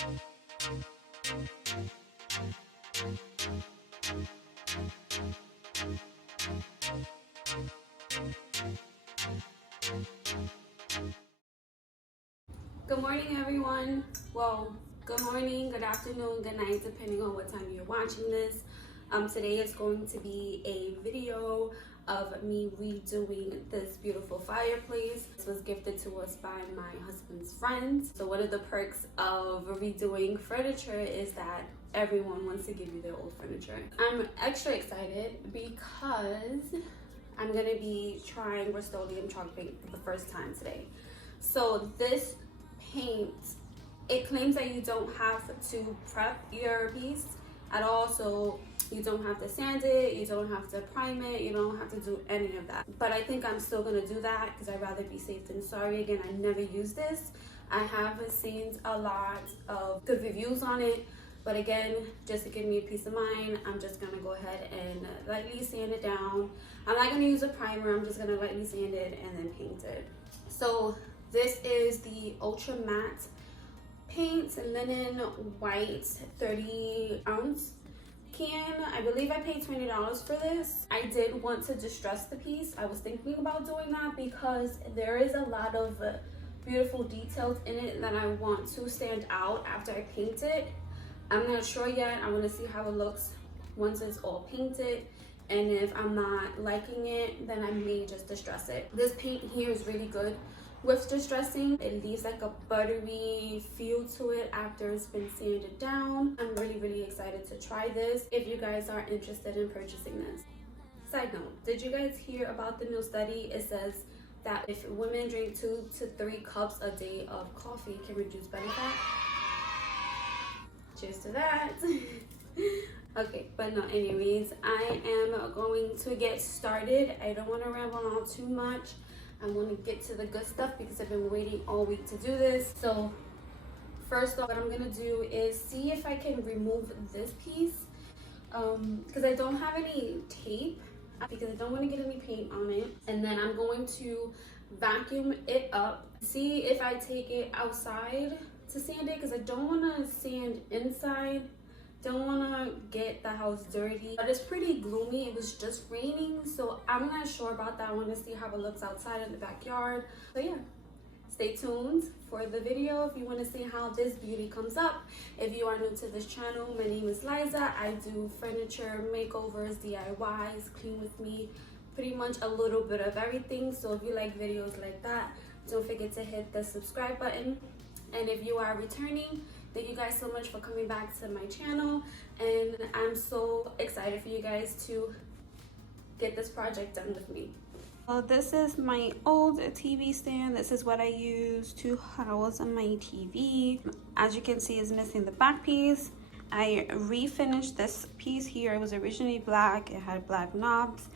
Good morning, everyone. Well, good morning, good afternoon, good night, depending on what time you're watching this. Today is going to be a video of me redoing this beautiful fireplace. This was gifted to us by my husband's friends. So one of the perks of redoing furniture is that everyone wants to give you their old furniture. I'm extra excited because I'm gonna be trying Rustoleum chalk paint for the first time today. So this paint, it claims that you don't have to prep your piece at all, so you don't have to sand it, you don't have to prime it, you don't have to do any of that. But I think I'm still gonna do that because I'd rather be safe than sorry. Again, I never use this. I have seen a lot of good reviews on it, but again, just to give me a peace of mind, I'm just gonna go ahead and lightly sand it down. I'm not gonna use a primer, I'm just gonna lightly sand it and then paint it. So this is the Ultra Matte Paint Linen White 30 ounce can. I believe I paid $20 for this. I did want to distress the piece. I was thinking about doing that because there is a lot of beautiful details in it that I want to stand out after I paint it. I'm not sure yet. I want to see how it looks once it's all painted. And if I'm not liking it, then I may just distress it. This paint here is really good with distressing. It leaves like a buttery feel to it after it's been sanded down. I'm really excited to try this if you guys are interested in purchasing this. Side note, did you guys hear about the new study? It says that if women drink 2 to 3 cups a day of coffee, it can reduce belly fat. Cheers to that. Okay, but no, anyways, I am going to get started. I don't want to ramble on too much. I want to get to the good stuff because I've been waiting all week to do this. So first off, what I'm going to do is see if I can remove this piece because I don't have any tape because I don't want to get any paint on it. And then I'm going to vacuum it up, see if I take it outside to sand it because I don't want to sand inside. Don't want to get the house dirty, but it's pretty gloomy. It was just raining, so I'm not sure about that. I want to see how it looks outside in the backyard. So yeah, stay tuned for the video if you want to see how this beauty comes up. If you are new to this channel, my name is Liza. I do furniture makeovers, DIYs, clean with me, pretty much a little bit of everything. So if you like videos like that, don't forget to hit the subscribe button. And if you are returning, thank you guys so much for coming back to my channel, and I'm so excited for you guys to get this project done with me. Well, this is my old TV stand. This is what I use to house my TV. As you can see, it's missing the back piece. I refinished this piece here. It was originally black. It had black knobs,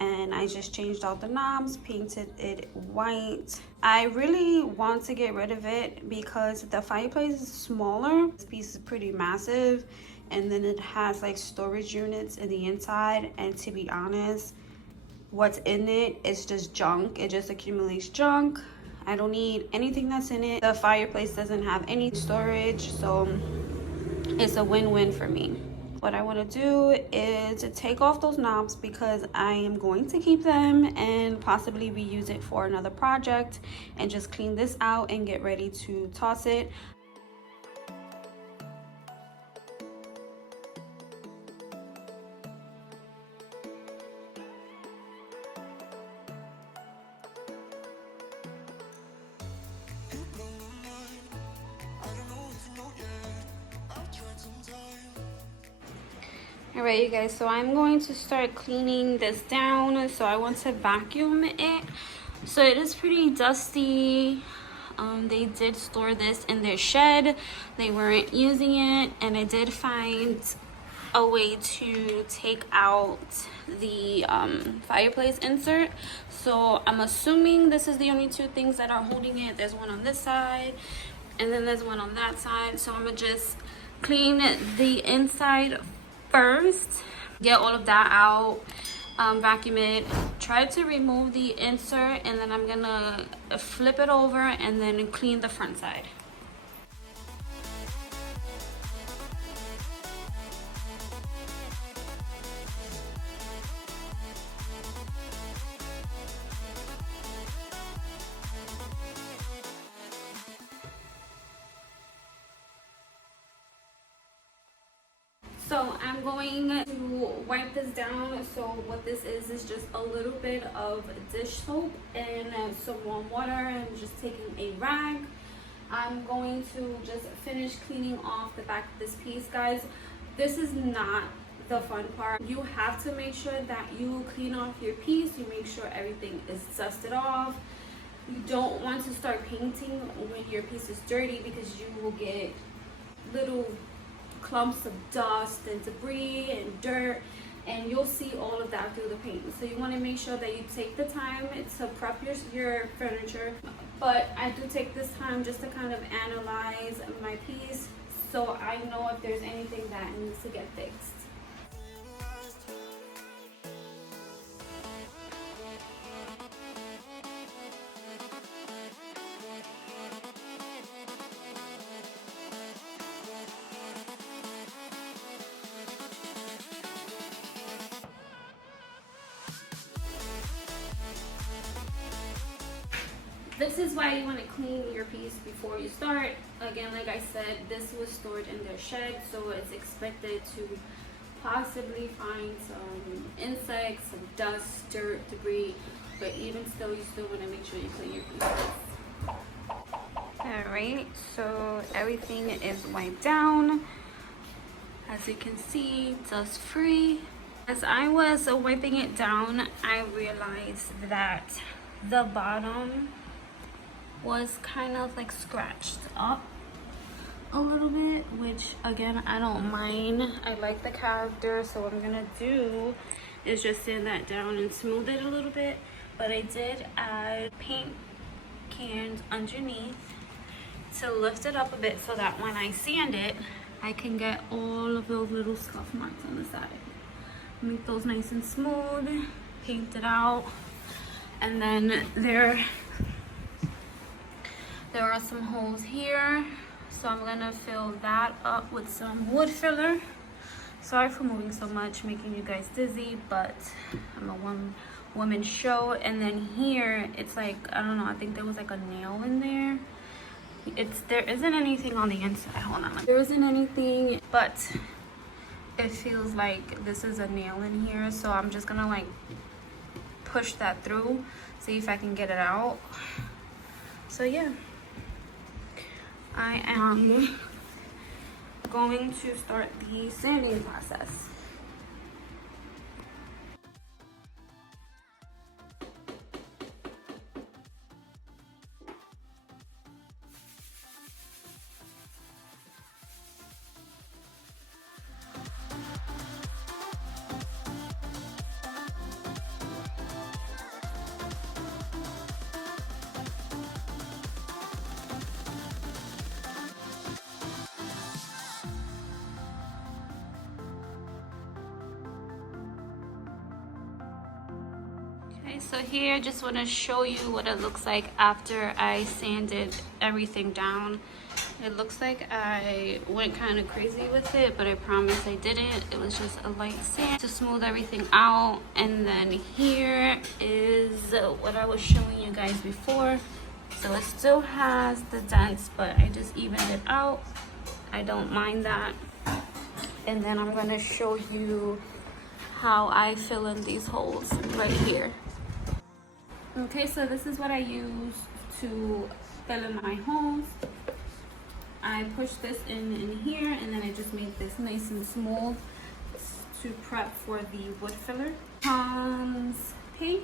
and I just changed all the knobs, painted it white. I really want to get rid of it because the fireplace is smaller. This piece is pretty massive, and then it has like storage units in the inside, and to be honest, what's in it is just junk. It just accumulates junk. I don't need anything that's in it. The fireplace doesn't have any storage, so it's a win-win for me. What I want to do is to take off those knobs because I am going to keep them and possibly reuse it for another project, and just clean this out and get ready to toss it. All right, you guys, so I'm going to start cleaning this down. So I want to vacuum it. So it is pretty dusty. They did store this in their shed. They weren't using it, and I did find a way to take out the fireplace insert. So I'm assuming this is the only 2 things that are holding it. There's one on this side, and then there's one on that side. So I'm gonna just clean the inside first, get all of that out, vacuum it, try to remove the insert, and then I'm gonna flip it over and then clean the front side. So I'm going to wipe this down. So what this is just a little bit of dish soap and some warm water, and just taking a rag. I'm going to just finish cleaning off the back of this piece, guys. This is not the fun part. You have to make sure that you clean off your piece. You make sure everything is dusted off. You don't want to start painting when your piece is dirty, because you will get little clumps of dust and debris and dirt, and you'll see all of that through the paint. So you want to make sure that you take the time to prep your furniture. But I do take this time just to kind of analyze my piece, so I know if there's anything that needs to get fixed. This is why you want to clean your piece before you start. Again, like I said, this was stored in their shed, so it's expected to possibly find some insects, some dust, dirt, debris, but even still, you still want to make sure you clean your pieces. Alright, so everything is wiped down. As you can see, dust free. As I was wiping it down, I realized that the bottom was kind of like scratched up a little bit, which again, I don't mind. I like the character, so what I'm gonna do is just sand that down and smooth it a little bit. But I did add paint cans underneath to lift it up a bit, so that when I sand it, I can get all of those little scuff marks on the side. Make those nice and smooth, paint it out. And then there are some holes here, so I'm gonna fill that up with some wood filler. Sorry for moving so much, making you guys dizzy, but I'm a one-woman show. And then here, it's like, I don't know, I think there was like a nail in there. There isn't anything on the inside. Hold on, there isn't anything, but it feels like this is a nail in here, so I'm just gonna like push that through, see if I can get it out. So yeah, I am going to start the sanding process. So here, just want to show you what it looks like after I sanded everything down. It looks like I went kind of crazy with it, but I promise I didn't. It was just a light sand to smooth everything out. And then here is what I was showing you guys before. So it still has the dents, but I just evened it out. I don't mind that. And then I'm going to show you how I fill in these holes right here. Okay, so this is what I use to fill in my holes. I push this in here, and then I just make this nice and smooth to prep for the wood filler. Comes pink,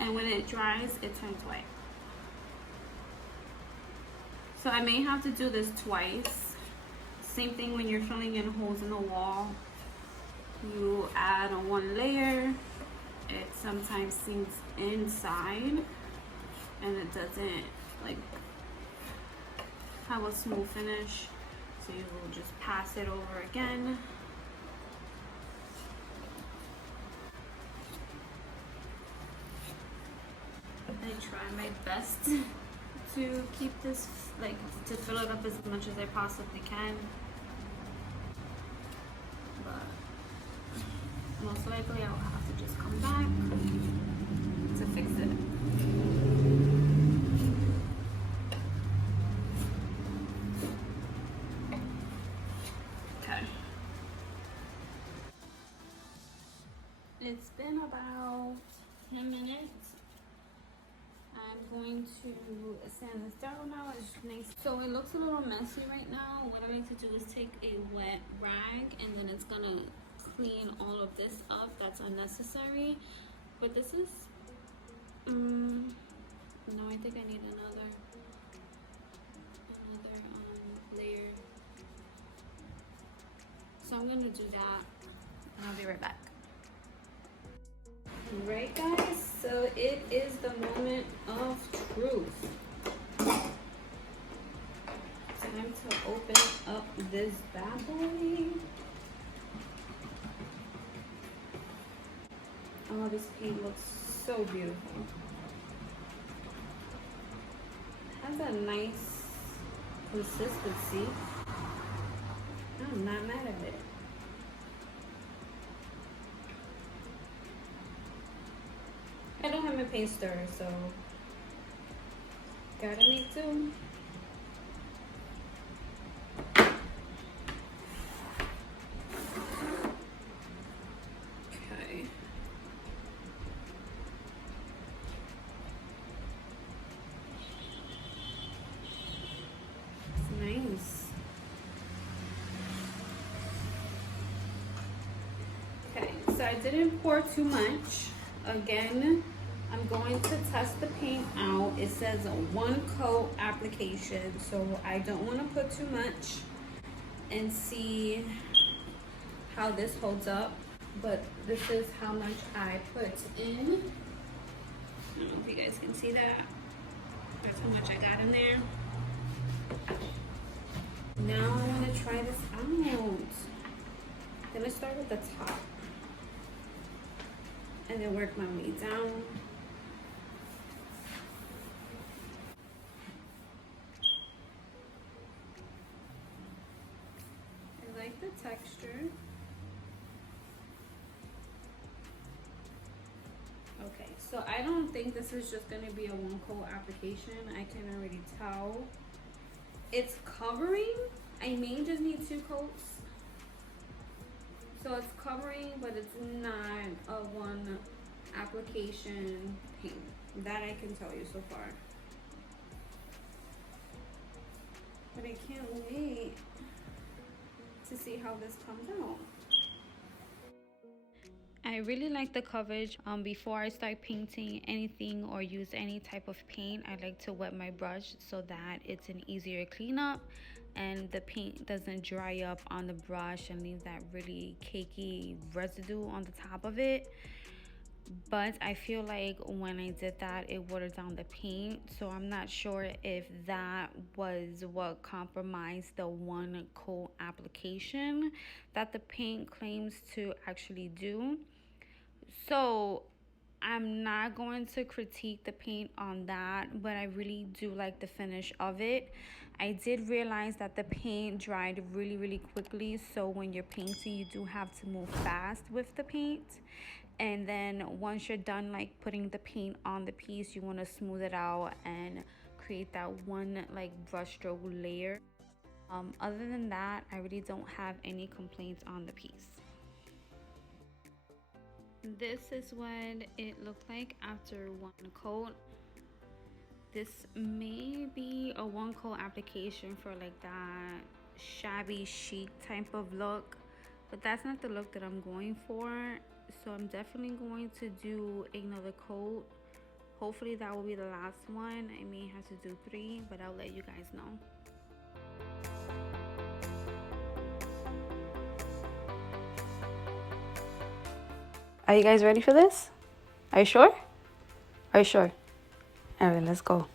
and when it dries, it turns white. So I may have to do this twice. Same thing when you're filling in holes in the wall. You add one layer. It sometimes sinks inside and it doesn't like have a smooth finish, so you will just pass it over again. I try my best to keep this, like, to fill it up as much as I possibly can, but most likely I'll have to just come back to fix it. Okay. It's been about 10 minutes. I'm going to sand this down now. It's nice. So it looks a little messy right now. What I like to do is take a wet rag and then it's gonna clean all of this up that's unnecessary. But this is no, I think I need another layer. So I'm gonna do that and I'll be right back. Alright guys, so it is the moment of truth. Time to open up this bad boy. Oh, this paint looks so beautiful. Has a nice consistency. I'm not mad at it. I don't have my paint stirrer, so gotta make do. Okay. It's nice. Okay, so I didn't pour too much. Again, I'm going to test the paint out. It says a 1 coat application, so I don't want to put too much and see how this holds up. But this is how much I put in. I don't know if you guys can see that. That's how much I got in there. Now I'm going to try this out. I'm gonna start with the top and then work my way down. I like the texture. Okay, so I don't think this is just gonna be a 1 coat application. I can already tell. It's covering. I may just need 2 coats. So it's covering, but it's not a 1 application paint. That I can tell you so far. But I can't wait to see how this comes out. I really like the coverage. Before I start painting anything or use any type of paint, I like to wet my brush so that it's an easier cleanup and the paint doesn't dry up on the brush and leave that really cakey residue on the top of it. But I feel like when I did that, it watered down the paint, so I'm not sure if that was what compromised the 1 coat application that the paint claims to actually do. So I'm not going to critique the paint on that, but I really do like the finish of it. I did realize that the paint dried really quickly, so when you're painting, you do have to move fast with the paint. And then once you're done like putting the paint on the piece, you want to smooth it out and create that 1 like brush stroke layer. Other than that, I really don't have any complaints on the piece. This is what it looked like after 1 coat. This may be a 1 coat application for like that shabby chic type of look, but that's not the look that I'm going for. So I'm definitely going to do another coat. Hopefully that will be the last one. I may have to do 3, but I'll let you guys know. Are you guys ready for this? Are you sure? Are you sure? All right, let's go.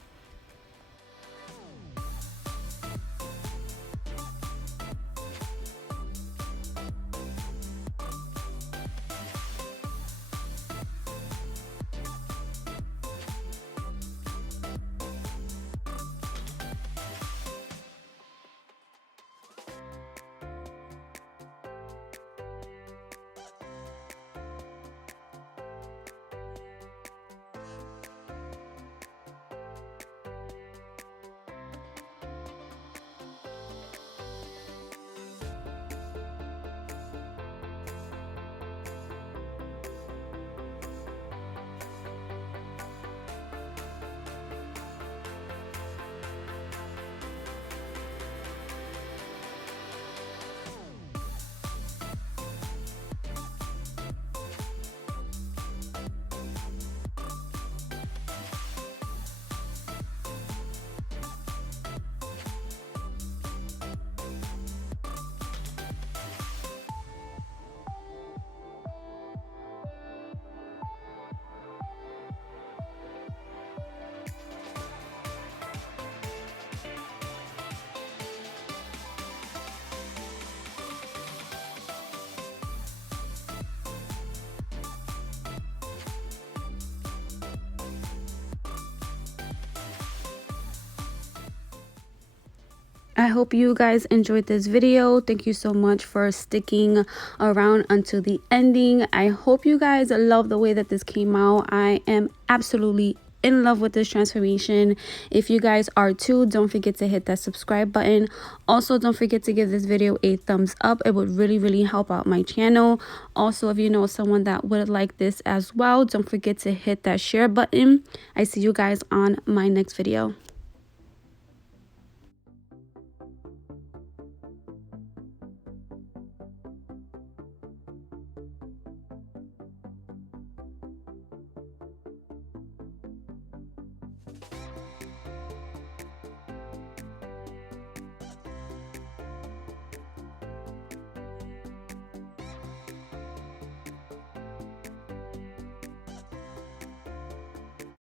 I hope you guys enjoyed this video. Thank you so much for sticking around until the ending. I hope you guys love the way that this came out. I am absolutely in love with this transformation. If you guys are too, don't forget to hit that subscribe button. Also, don't forget to give this video a thumbs up. It would really help out my channel. Also, if you know someone that would like this as well, don't forget to hit that share button. I see you guys on my next video.